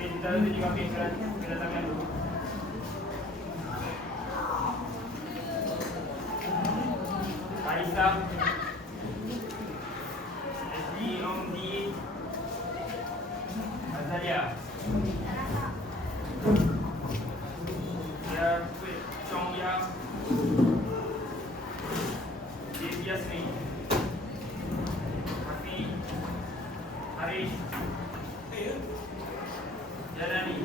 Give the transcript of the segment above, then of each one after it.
Kita tunjuk kaki kedatangan dulu. Aisyah SD Om di Azalia Ya Chong Yang Yasmin Hafi Haris Janani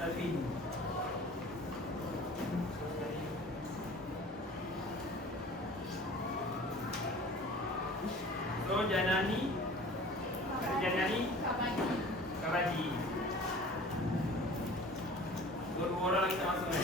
Alvin So Janani Kabadi Dua orang kita masuk ni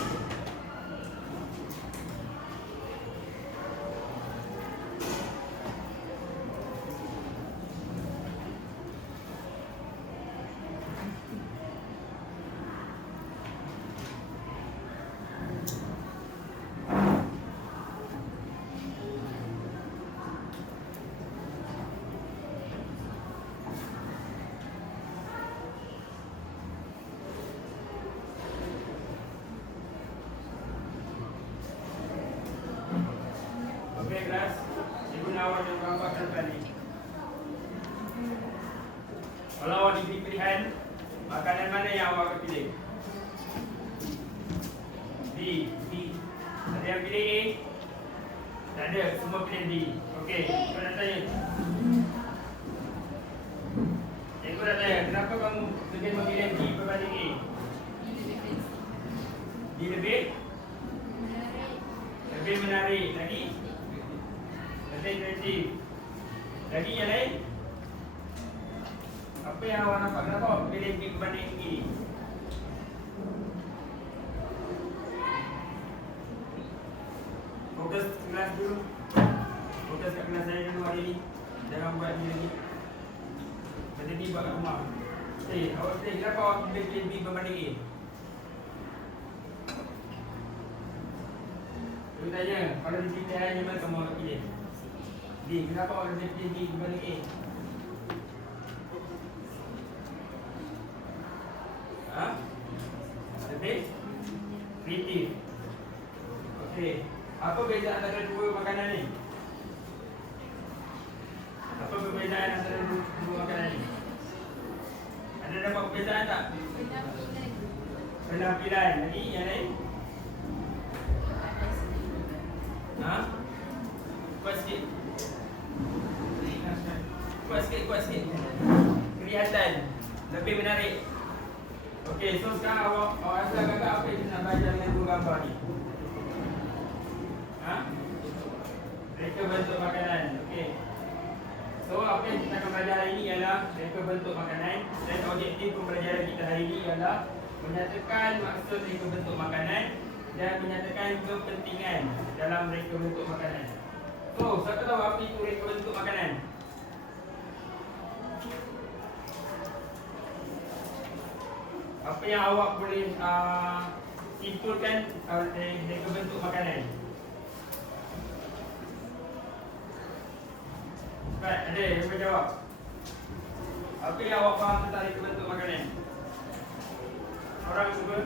kelas Ibu Nawar dan kawan-kawan tadi. Kalau awak diberi pilihan, makanan mana yang awak akan pilih? B. Ada yang pilih A? Tak ada, semua pilih D. Okey, cikgu nak tanya. Cikgu nak tanya, kenapa kamu lebih memilih D berbanding A? D lebih menarik. Lagi? Lebih kreatif. Lagi yang lain? Apa yang awak nampak? Kenapa awak pilih B berbanding A? Fokus kelas dulu. Fokus kat kelas saya dulu hari ni. Jangan buat ni lagi. Benda ni buat kat rumah. Awak pilih kenapa awak pilih B berbanding A? Saya tanya, kalau di pilihan yang mana kamu awak pilih? D. Kenapa awak pilih B berbanding A? Lebih kreatif. Okey. Apa beza antara dua makanan ni? Apa perbezaan antara dua makanan ni? Ada dapat perbezaan tak? Penampilan. Lagi yang lain? Kuat sikit. Kuat sikit. Kelihatan. Lebih menarik. Okey, so sekarang awak rasa agak apa yang nak belajar dengan dua gambar ni? Mereka bentuk makanan. Okey. belajar hari ini ialah reka bentuk makanan, dan objektif pembelajaran kita hari ini ialah menyatakan maksud reka bentuk makanan dan menyatakan kepentingan dalam reka bentuk makanan. So, siapa tahu apa itu reka bentuk makanan? Apa yang awak boleh simpulkan reka bentuk makanan? Baik, ada yang boleh jawab? Apa yang awak faham tentang reka bentuk makanan? Orang cuba?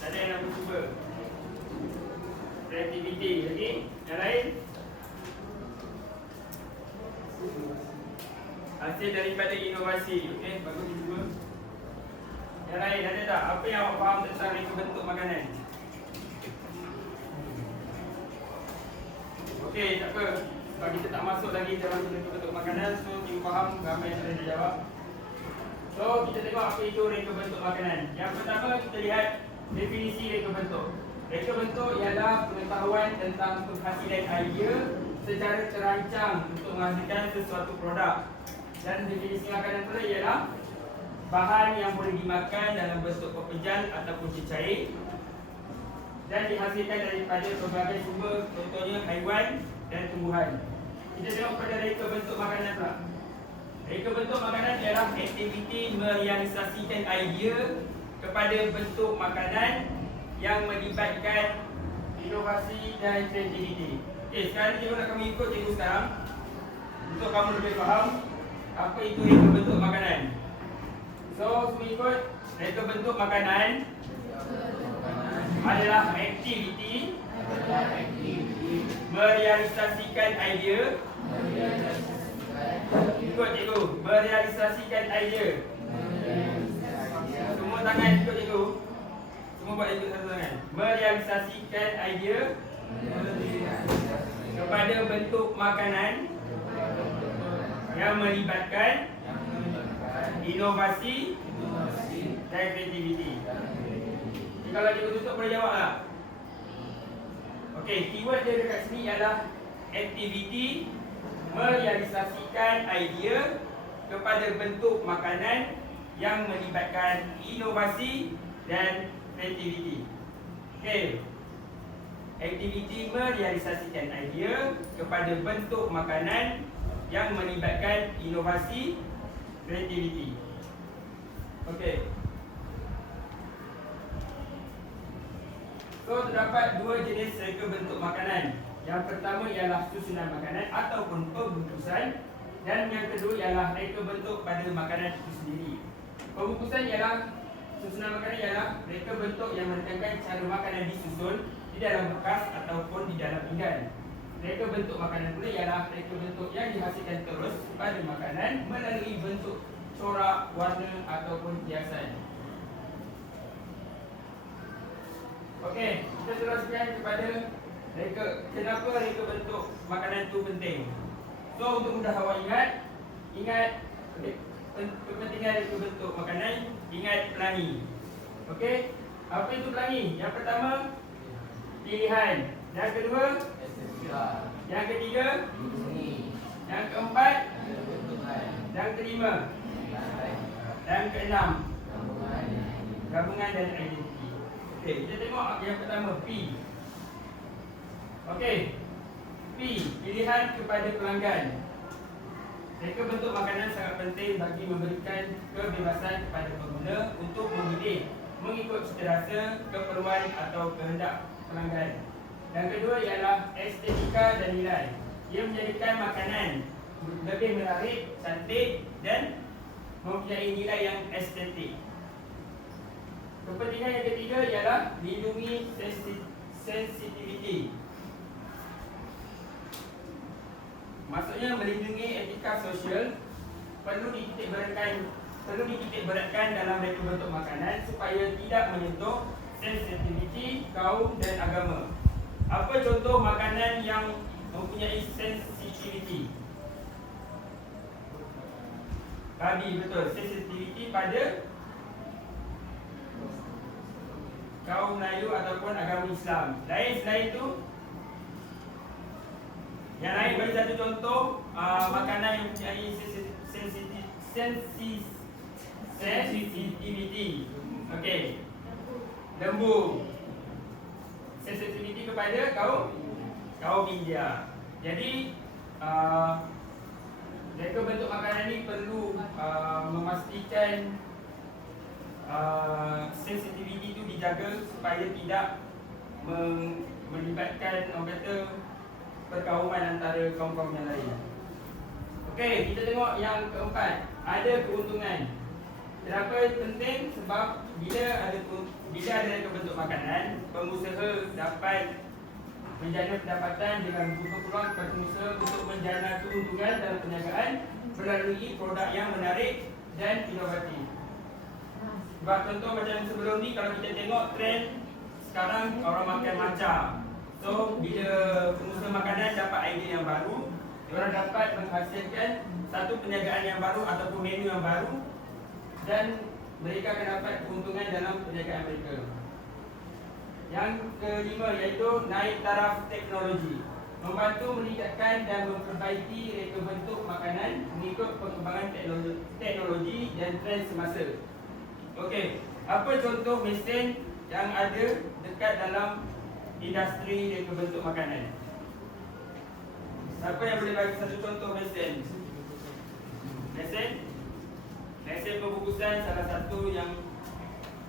Ada yang nak cuba? Kreativiti lagi? Yang lain? Hasil daripada inovasi. Okey, bagus cuba. Yang lain ada tak? Apa yang awak faham tentang reka bentuk makanan? Okey, tak apa. Sebab kita tak masuk lagi dalam reka bentuk makanan, so kita faham ramai yang boleh jawab. So, kita tengok apa itu reka bentuk makanan. Yang pertama, kita lihat definisi reka bentuk. Reka bentuk ialah pengetahuan tentang penghasilan idea secara terancang untuk menghasilkan sesuatu produk. Dan definisi makanan pula ialah bahan yang boleh dimakan dalam bentuk pepejal ataupun cecair dan dihasilkan daripada pelbagai sumber, contohnya haiwan dan tumbuhan. Kita tengok pada reka bentuk makanan pula. Reka bentuk makanan ialah aktiviti merealisasikan idea kepada bentuk makanan yang melibatkan inovasi dan kreativiti. Okey, sekarang cikgu nak kamu ikut cikgu sekarang untuk kamu lebih faham apa itu reka bentuk makanan. So, semua ikut. Reka bentuk makanan adalah aktiviti merealisasikan idea. Ikut cikgu, merealisasikan idea. Semua tangan ikut cikgu. Semua buat ikut satu tangan. Merealisasikan idea kepada bentuk makanan yang melibatkan inovasi dan kreativiti. Jadi, kalau cikgu tutup boleh jawab tak? Okey, keyword dia dekat sini ialah aktiviti merealisasikan idea kepada bentuk makanan yang melibatkan inovasi dan kreativiti. Okey. Aktiviti merealisasikan idea kepada bentuk makanan yang melibatkan inovasi kreativiti. Okey. So, terdapat dua jenis reka bentuk makanan. Yang pertama ialah susunan makanan ataupun pembungkusan, dan yang kedua ialah reka bentuk pada makanan itu sendiri. Pembungkusan ialah susunan makanan ialah reka bentuk yang menekankan cara makanan disusun di dalam bekas ataupun di dalam pinggan. Reka bentuk makanan pula ialah reka bentuk yang dihasilkan terus pada makanan melalui bentuk corak, warna ataupun hiasan. Okey, kita teruskan kepada kenapa reka bentuk makanan itu penting. So, untuk mudah awak ingat kepentingan reka bentuk makanan, ingat pelangi. Okey, apa itu pelangi? Yang pertama, pilihan. Yang kedua, yang ketiga, yang keempat, yang kelima, dan keenam, gabungan dan identiti. Okey, kita tengok yang pertama, P. Okey, P, pilihan kepada pelanggan. Reka bentuk makanan sangat penting bagi memberikan kebebasan kepada pengguna untuk memilih mengikut cita rasa, keperluan atau kehendak pelanggan. Yang kedua ialah estetika dan nilai. Ia menjadikan makanan lebih menarik, cantik dan mempunyai nilai yang estetik. Kepentingan yang ketiga ialah melindungi sensitiviti. Maksudnya melindungi etika sosial perlu dititik beratkan dalam reka bentuk makanan supaya tidak menyentuh sensitiviti kaum dan agama. Apa contoh makanan yang mempunyai sensitiviti? Tadi betul, sensitiviti pada kaum Melayu ataupun agama Islam. Selain itu, yang lain boleh bagi satu contoh makanan yang mempunyai sensitivity. Okey. Lembu. Sensitivity kepada kaum India. Jadi mereka bentuk makanan ni perlu memastikan sensitivity itu dijaga supaya tidak melibatkan orang kata perkauman antara kaum-kaum yang lain. Okey, kita tengok yang keempat, ada keuntungan. Kenapa penting? Sebab bila ada reka bentuk makanan, pengusaha dapat menjana pendapatan dengan membuka peluang kepada pengusaha untuk menjana keuntungan dalam perniagaan melalui produk yang menarik dan inovatif. Sebab contoh macam sebelum ni, kalau kita tengok trend sekarang orang makan matcha. So bila pengusaha makanan dapat idea yang baru, diorang dapat menghasilkan satu perniagaan yang baru ataupun menu yang baru, dan mereka akan dapat keuntungan dalam perniagaan mereka. Yang kelima iaitu naik taraf teknologi, membantu meningkatkan dan memperbaiki reka bentuk makanan mengikut perkembangan teknologi dan trend semasa. Okey, apa contoh mesin yang ada dekat dalam industri reka bentuk makanan? Siapa yang boleh bagi satu contoh mesin? Mesin pembungkusan salah satu yang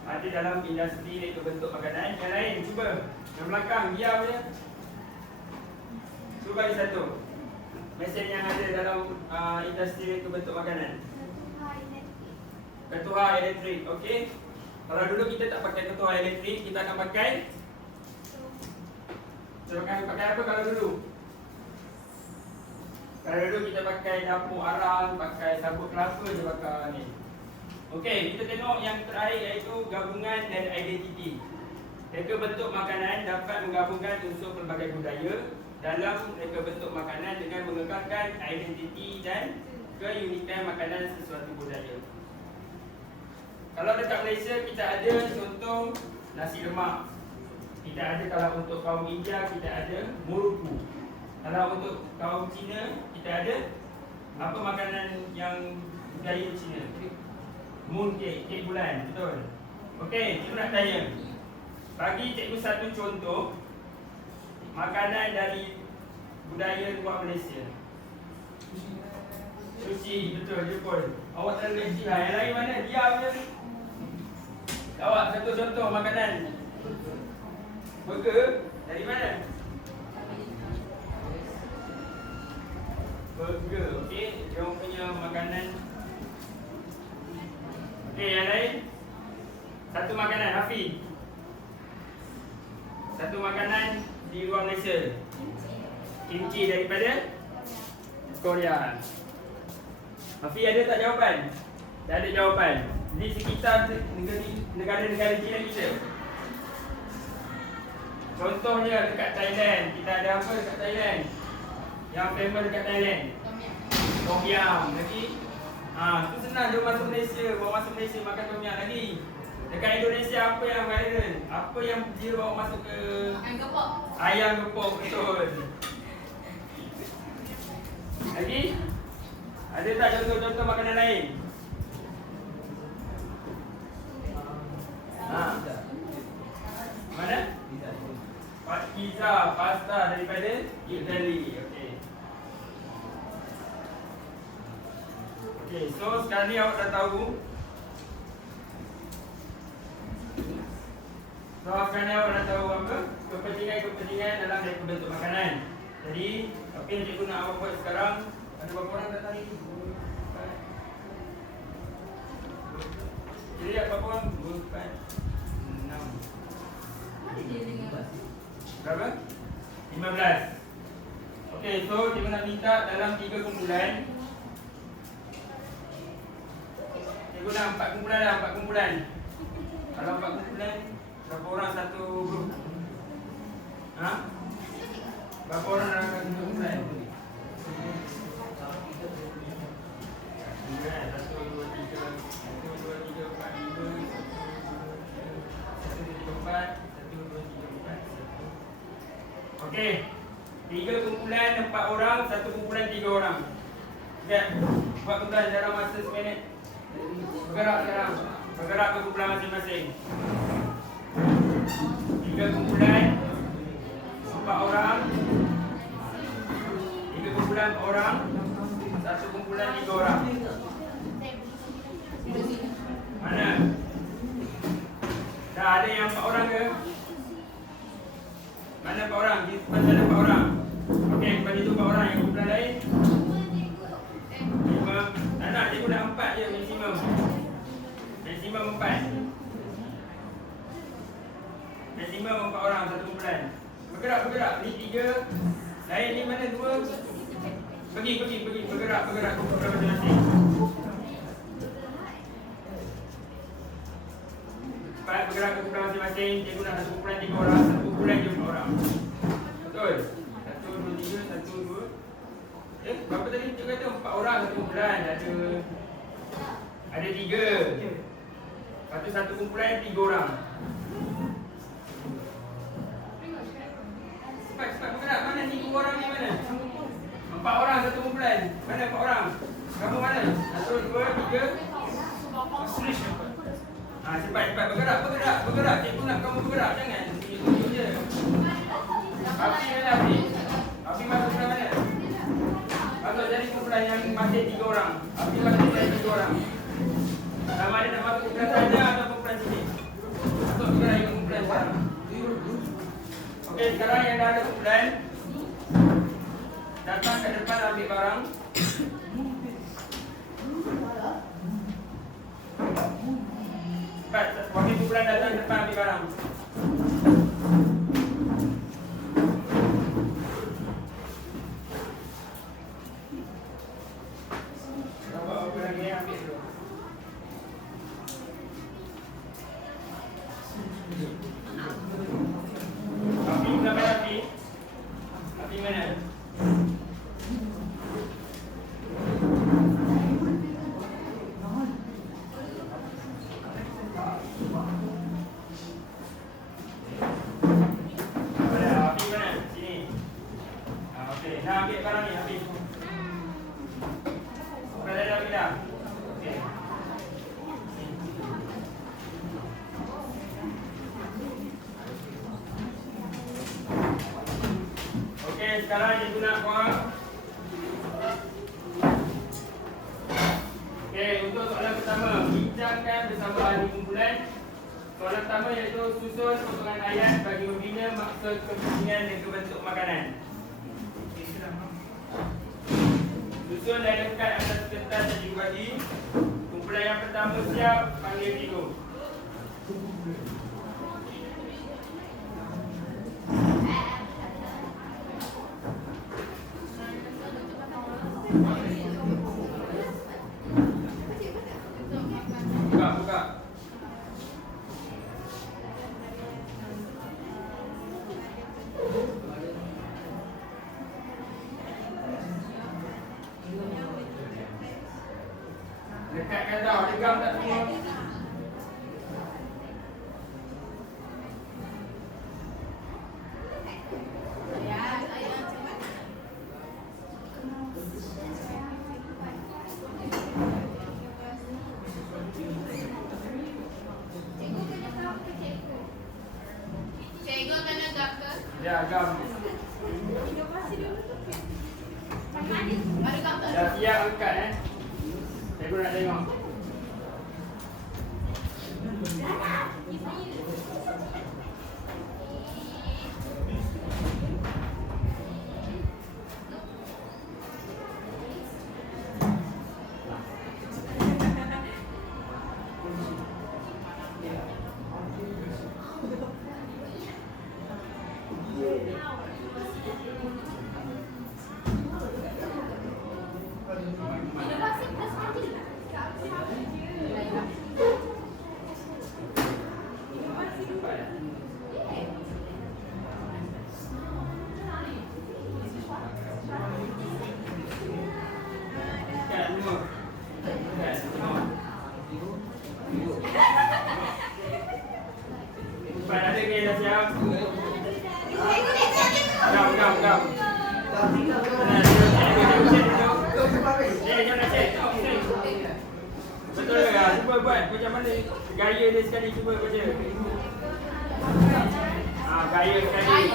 ada dalam industri reka bentuk makanan. Yang lain, cuba. Yang belakang, diam je. Cuba bagi satu mesin yang ada dalam industri reka bentuk makanan. Ketua elektrik, okey. Kalau dulu kita tak pakai ketua elektrik, kita akan pakai. Kita pakai apa kalau dulu? Kalau dulu kita pakai dapur arang, pakai sabut kelapa je bakar ni. Okey, kita tengok yang terakhir iaitu gabungan dan identiti. Reka bentuk makanan dapat menggabungkan unsur pelbagai budaya dalam reka bentuk makanan dengan mengekalkan identiti dan keunikan makanan sesuatu budaya. Kalau dekat Malaysia kita ada contoh nasi lemak. Kita ada, kalau untuk kaum India kita ada muruku. Kalau untuk kaum Cina kita ada apa makanan yang budaya Cina? Mooncake, kek bulan, betul. Okey, cikgu nak tanya. Bagi cikgu satu contoh makanan dari budaya luar Malaysia. Sushi, betul, Jepun. Awak terlalu kecil lah. Yang lain mana? Diam je. Awak satu contoh makanan. Burger, dari mana? Burger, okey. Dia punya makanan. Okey, yang lain. Satu makanan, Hafiz. Satu makanan di luar Malaysia. Kimchi daripada Korea. Hafiz ada tak jawapan? Tak ada jawapan. Di sekitar negara-negara Cina kita. Contohnya dekat Thailand, kita ada apa dekat Thailand? Yang famous dekat Thailand? Tom Yum. Lagi? Itu senang dia masuk Malaysia, bawa masuk Malaysia makan Tom Yum lagi. Dekat Indonesia apa yang viral? Apa yang dia bawa masuk ke ayam gepok? Ayam gepok, betul. Lagi? Ada tak contoh-contoh makanan lain? Mana? Pizza, pasta daripada Italy. Okey. Okey, so sekarang ni awak dah tahu. Apa? Kepentingan dalam reka bentuk makanan. Jadi, apa yang cikgu nak awak buat sekarang? Ada berapa orang datang ni? Jadi berapa orang? 2, 4, 6. Berapa? 15. Okey, so cikgu nak minta dalam 3 kumpulan. Cikgu nak 4 kumpulan lah, 4 kumpulan. Kalau 4 kumpulan, berapa orang satu grup? Berapa orang dalam satu kumpulan? 1, 2, 3, 4, 1, 2, 3, 4, 1. Okey. 3 kumpulan 4 orang, 1 kumpulan 3 orang. Okey. Buat kumpulan dalam masa seminit. Bergerak sekarang. Bergerak ke kumpulan masing-masing. 3 kumpulan 4 orang. 3 kumpulan 4 orang. 1 kumpulan 3 orang. Mana? Dah ada yang 4 orang ke? Mana 4 orang? Di depan ada 4 orang. Okey, lepas itu 4 orang yang kumpulan lain. 5. Tak nak, dia guna 4 je maksimum. Maksimum 4. Maksimum 4 orang satu kumpulan. Bergerak. Ni 3. Lain ni mana 2? Pergi. Bergerak ke kumpulan masing-masing. 4 bergerak ke kumpulan masing-masing. Dia guna satu kumpulan 3 orang. Satu kumpulan je 4 orang. Betul? 1, 2, 3, 1, 2. Berapa tadi kita kata 4 orang satu kumpulan. Ada 3. Lepas tu satu kumpulan 3 orang. Cepat bergerak. Mana ni 2 orang ni mana? 4 orang satu kumpulan. Mana 4 orang? Kamu mana? 1, 2, 3. Cepat bergerak. Cikgu nak kamu bergerak. Jangan tunjuk je. Api mana Api? Api masuk ke mana? Masuk jadi kumpulan yang masih 3 orang. Api masuk jadi 3 orang. Sama ada nak masuk kumpulan saja atau kumpulan sini. Masuk bergerak ke kumpulan sekarang. Okey, sekarang yang dah ada kumpulan, datang ke depan ambil barang. Cepat, wakil kumpulan datang ke depan ambil barang. Bawa barang ni ambil dulu. Api sampai api. Api mana? Sekarang cikgu nak buat. Okey, untuk soalan pertama, bincangkan bersama ahli kumpulan. Soalan pertama iaitu susun potongan ayat bagi membina maksud kepentingan dan kebentuk makanan. Susun dan lekat atas kertas yang cikgu bagi. Kumpulan yang pertama siap, panggil cikgu. Buka. Dekatkan tau, legam tak semua. Ya, gam. Dah siap angkat Cikgu nak tengok. Betul ke? Cuba buat macam mana gaya dia sekali, cuba baca. Gaya sekali.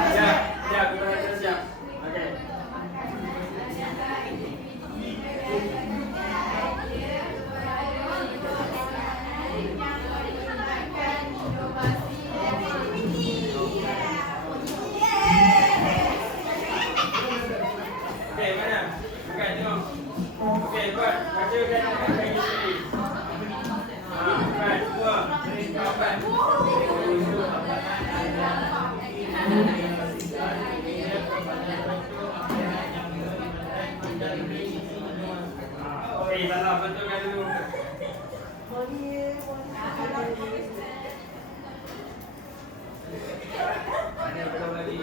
Sekejap, kita baca sekejap. Okey. Okey, mana? Bukan, tengok. Okey, buat. Bacakan gaya sekali. Bukan, semua. Bukan. Okey, salah. Betulkan dulu. Mana belum lagi?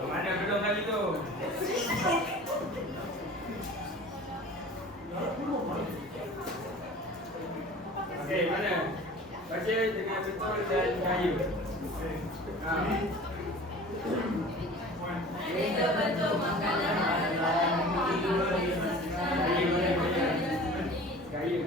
Mana belum lagi tu? Okey, mana? Baca dengan betul dan gaya. Reka bentuk makanan Gaya.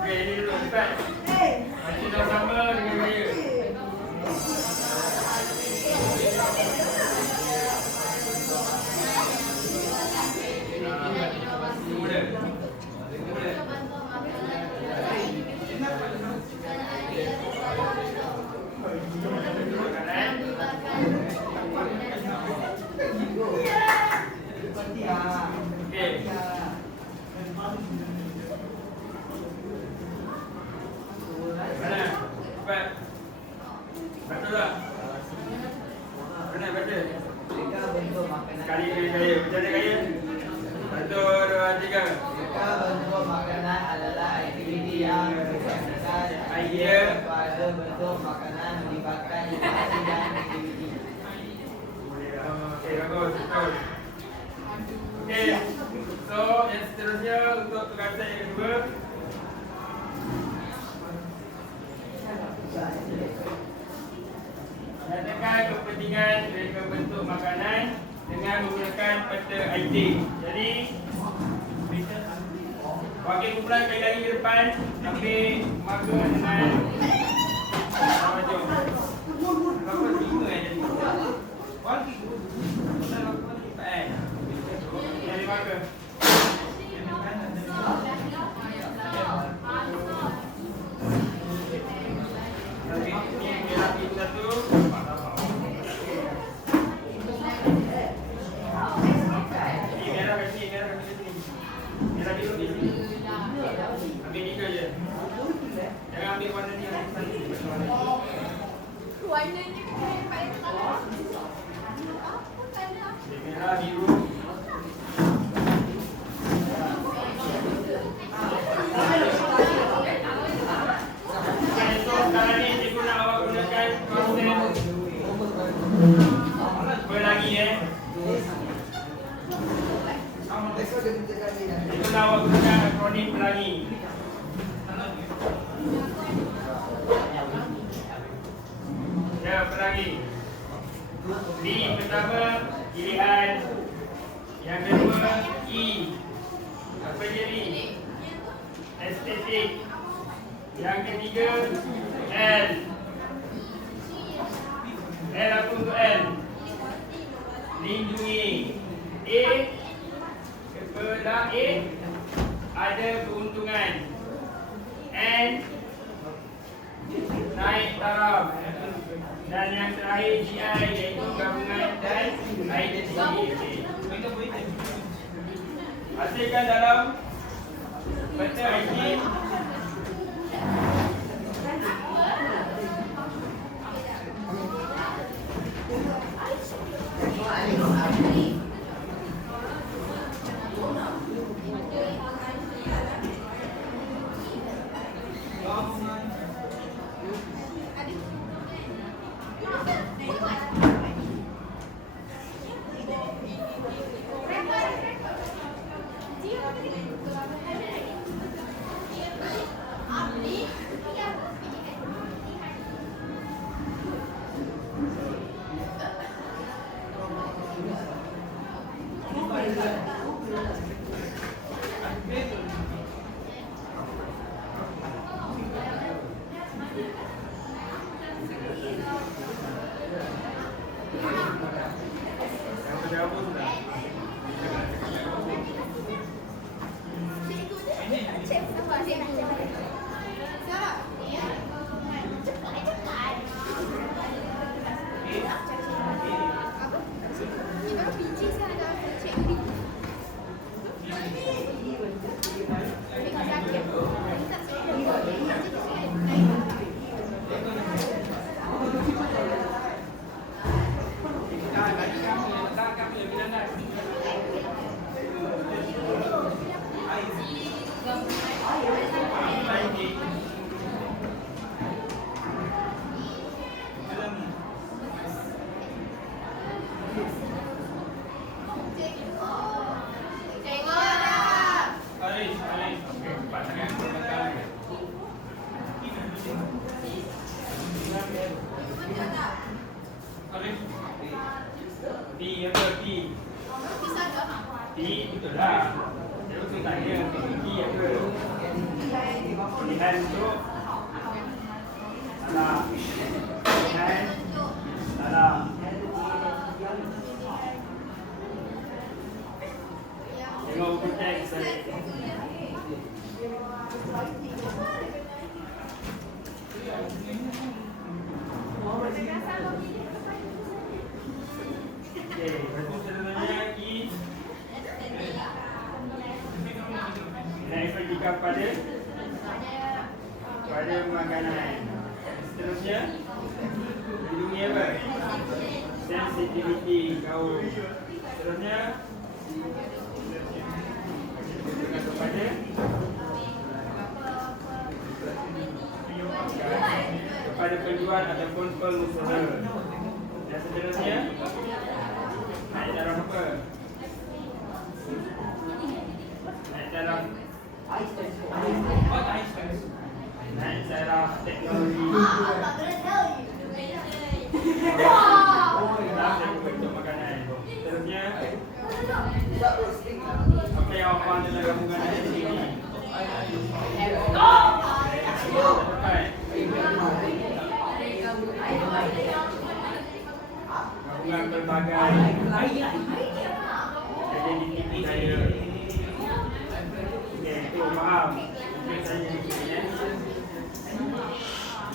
Okey, ini dulu cepat. Baca sama-sama dengan gaya. Mana? Cepat. Betul tak? Mana baca? Sekali gaya. Macam mana gaya? 1, 2, 3. Reka bentuk makanan adalah aktiviti yang berkaitan Idea pada bentuk makanan melibatkan interaksi dan aktiviti. Okey, bagus. Betul. Okey. So, yang seterusnya untuk tugasan yang kedua. Nyatakan kepentingan reka bentuk makanan dengan menggunakan peta item. Jadi, wakil kumpulan kali lagi ke depan, ambil marker dengan jom. Berapa 5 jadi? Wakil kumpulan berapa ni? 4 Jadi marker. Rapi satu. Ini merah kat sini, merah kat sini. Merah biru di sini. Ambil ni je. Jangan ambil warna ni, ambil satu. warnanya pakai kalau apa tanda Merah biru. So sekarang ni cikgu nak awak gunakan konsep pelagi Cikgu nak awak gunakan akronim pelagi. Ya, pelagi. D pertama pilihan. Yang kedua E. Apa jadi? Estetik. Yang ketiga L. L apa untuk L? Lindungi. A. Kepala A ada keuntungan. N. Naik taraf. Dan yang terakhir GI iaitu gabungan dan identiti. Hasilkan dalam peta item. Pilihan untuk salah. Pilihan salah. Tengok buku teks balik. Okey, lepas seterusnya I. Naik vertikal pada makanan. Seterusnya hidungnya apa? Sensitivity kaum. Seterusnya kepada penjual ataupun pengusaha. Dan seterusnya naik darah apa? Naik darah naik darah teknologi. Bentuk makanan. Seterusnya apa yang awak faham tentang gabungan aktiviti? Gabungan pelbagai identiti saya. Okey, itu faham. Mungkin saya ni.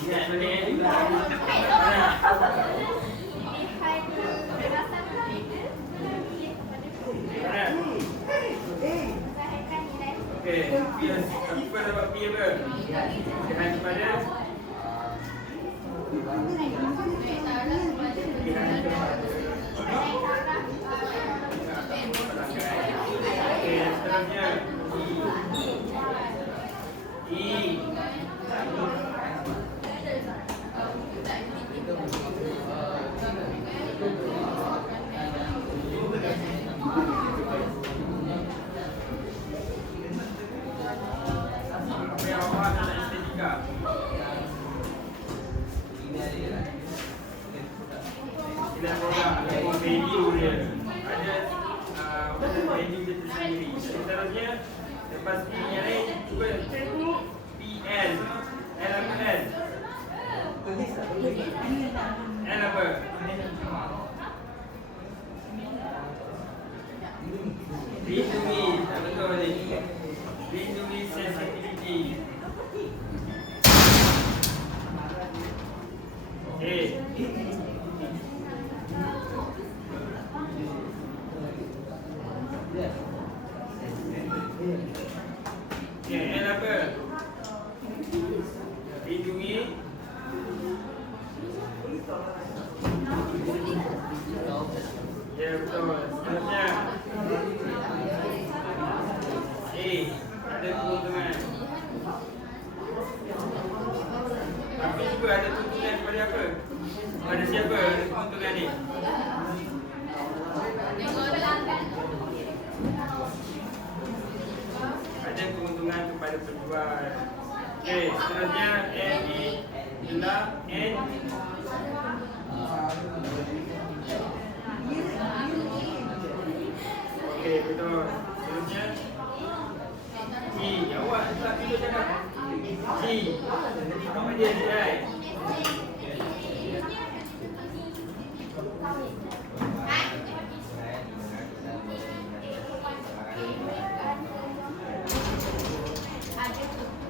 Ingat balik. Okey, yes. Apa dapat P apa? Dengan kepada okey, seterusnya I. Apa yang awak faham tentang estetika? Kita produk ataupun value dia. Ada value dia tersendiri. Seterusnya lepas P yang lain cuba PL. L apa L? L apa? Lindungi. Tak betul ni. Lindungi sensitivity. Okey. Okey, L apa? Lindungi. Ya, betul. Seterusnya ada keuntungan. Tapi juga ada keuntungan kepada apa? Pada siapa ada keuntungan ni? Ada keuntungan kepada penjual. Okey, seterusnya NE ialah N. Okey, betul. Seterusnya G. Awak tak dulu cakap G. Apa dia ni, right?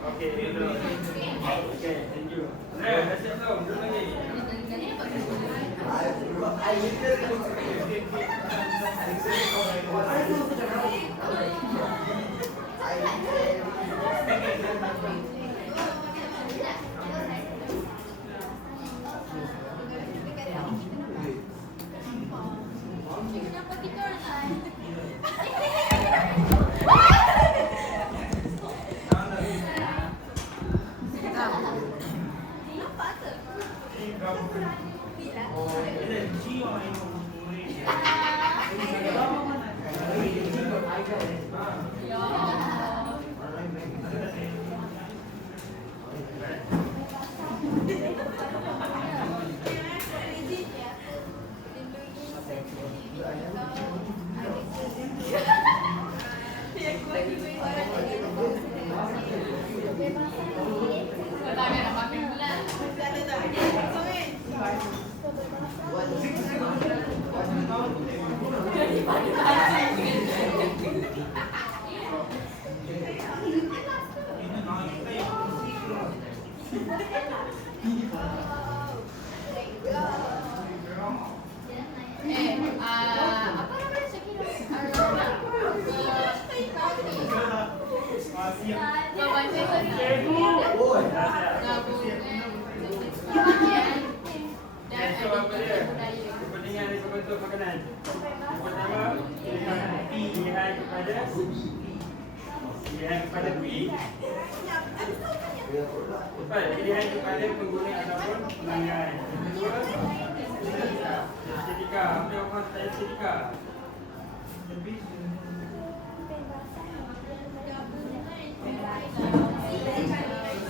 Okey, betul. Okey, thank you. Dah siap belum? Belum lagi. Kenapa kita orang nampak ke? Ini tangan nak makan pula. Apa nama So apa dia? Kepentingan reka bentuk makanan. Yang pertama, pilihan kepada P. Empat, pilihan kepada pengguna ataupun pelanggan. Yang kedua, estetika. Apa yang orang kata estetika?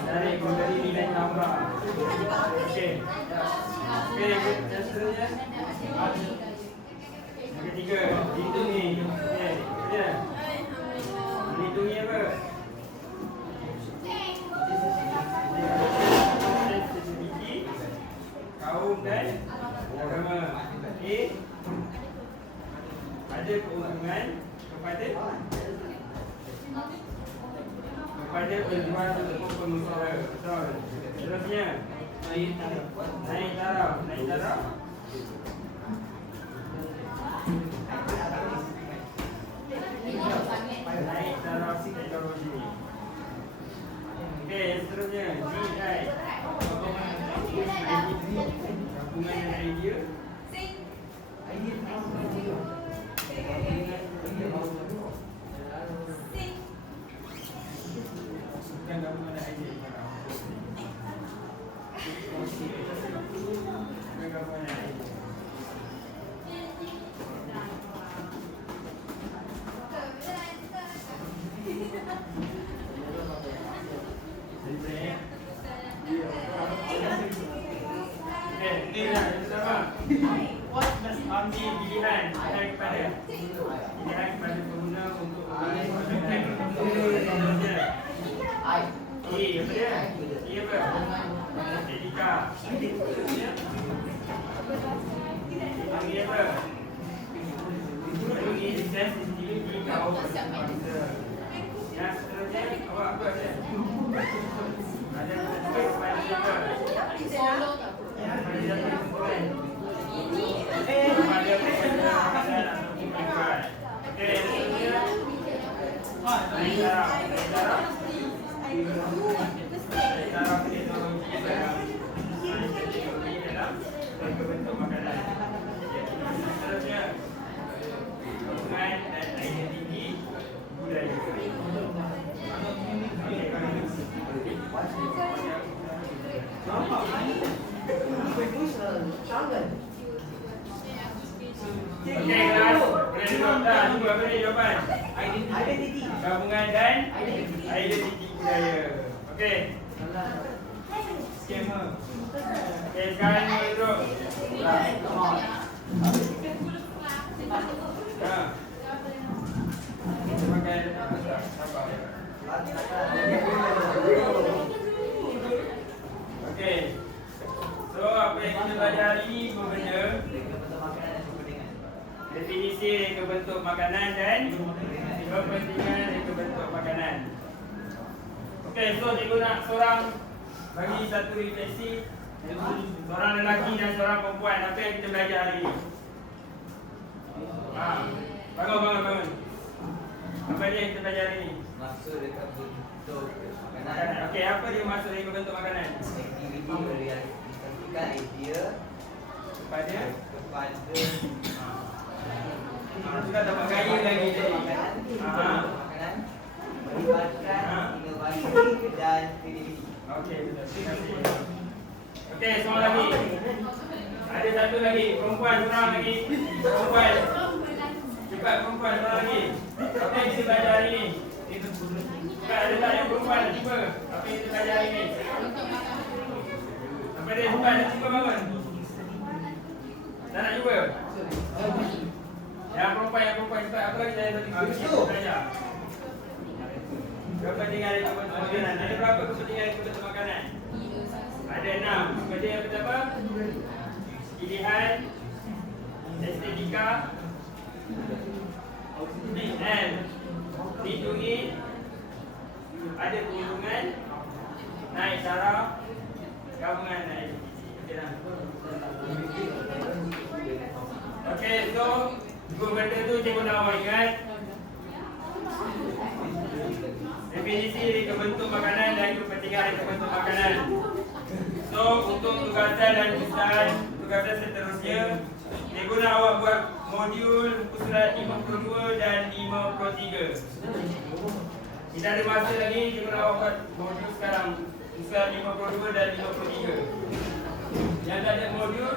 Dari nilai tambah. Okey. Okey, yang seterusnya. Yang ketiga, lindungi. Okey, ya. Lindungi apa? Sensitiviti, kaum dan agama. Okey. Ada keuntungan kepada penjual ataupun pengusaha. Betul. Seterusnya, naik taraf. Naik taraf teknologi. Okey, seterusnya, DI. Gabungan dan idea. Bukan gabungan dan idea. Bukan gabungan dan idea. Ambil pilihan kepada pengguna untuk apa? Estetika. Ini apa? Ini sensitiviti kaum bangsa. Yang seterusnya awak apa dia? Ada kepada siapa? Solo tak? Okey, kelas. Boleh jawab dah. Cuba apa dia jawapan? Identiti. Gabungan dan identiti budaya. Okey. Skema. Okey, sekarang ni duduk. Kita pakai okey. So, apa yang kita belajar hari ni dua benda. Definisi reka bentuk makanan dan kepentingan reka bentuk makanan. Okey, so cikgu nak seorang bagi satu refleksi, seorang lelaki dan seorang perempuan. Apa yang kita belajar hari ini? Bangun. Apa dia yang kita belajar hari ini? Maksud reka bentuk makanan. Okey, apa dia maksud reka bentuk makanan? Aktiviti merealisasikan idea kepada Kita dapat gaya lagi jadi. makanan melibatkan inovasi dan kreativiti. Okey, betul. Terima kasih. Okey, semua lagi. Ada satu lagi, perempuan seorang lagi. Perempuan. Cepat perempuan seorang lagi. Apa yang kita belajar hari ni? Cepat ada tak yang perempuan? Cuba. Apa yang kita belajar hari ni? Apa dia? Cepat ada cuba bangun. Tak nak cuba? Yang perempuan cepat. Apa lagi saya belajar? Kepentingan reka bentuk makanan. Ada berapa kepentingan reka bentuk makanan? Daripada yang pertama, pilihan estetika and lindungi, ada keuntungan, naik taraf, gabungan naik. Okey, so dua benda tu cikgu nak awak ingat. Definisi reka bentuk makanan dan kepentingan reka bentuk makanan. So untuk tugasan dan tugasan seterusnya, cikgu nak awak buat modul muka surat 52 dan 53. Kita ada masa lagi, cikgu nak awak buat modul sekarang muka surat 52 dan 53. Yang tak ada modul,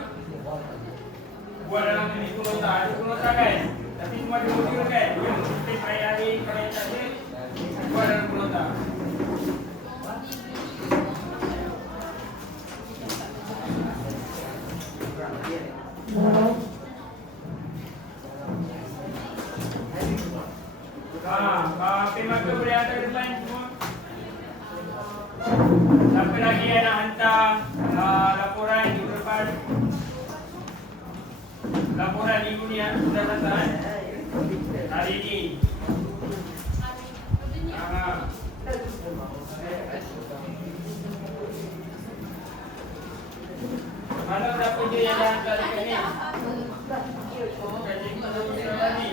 buat dalam buku nota. Ada buku nota kan? Tapi semua ada modul kan? Yang mesti payah hari, kalau yang tak ada, buat dalam buku nota. Pen marker boleh hantar ke depan semua. Siapa lagi yang nak hantar laporan minggu depan? Laporan minggu ni sudah hantar hari ni. Mana siapa je yang dah hantar dekat ni? Kaji kita boleh lagi.